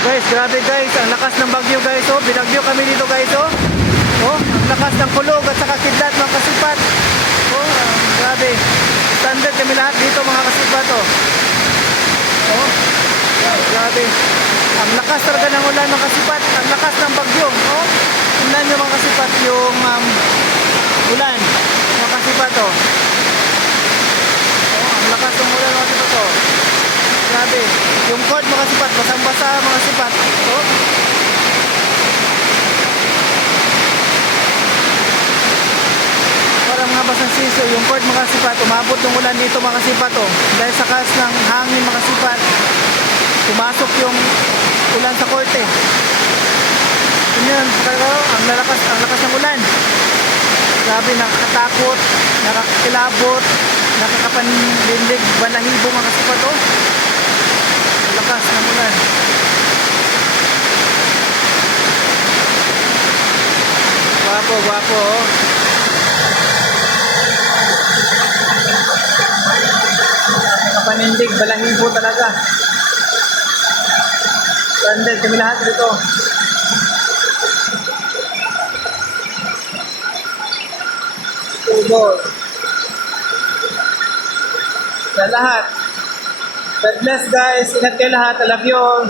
guys, grabe guys, ang lakas ng bagyo guys, oh, binagyo kami dito guys, oh. Oh, ang lakas ng kulog at saka kidlat mga kasipat. Oh, grabe. Standard kami lahat dito mga kasipat, oh. Oh, grabe. Ang lakas talaga ng ulan mga kasipat, ang lakas ng bagyo, oh. Tingnan nyo mga kasipat yung ulan mga kasipat, oh. Oh, ang lakas ng ulan mga kasipat, oh. Grabe. Yung cord mga kasipat, basang-basa mga kasipat, oh. Mga basang siso, yung cord mga kasipat, umabot ng ulan dito mga kasipat, oh. Dahil sa kas ng hangin mga kasipat, pumasok yung ulan sa korte. Yun, ang lakas ng ulan. Grabe, nakakatakot, nakakakilabot, nakakapanlindig, balahibo mga kasipat, oh. Ang lakas ng ulan. Guwapo, guwapo, oh. Panindig, balahibo talaga. Standard kami lahat dito. Tubol. Sa lahat. God bless guys. Ingat kayo lahat. I love you all.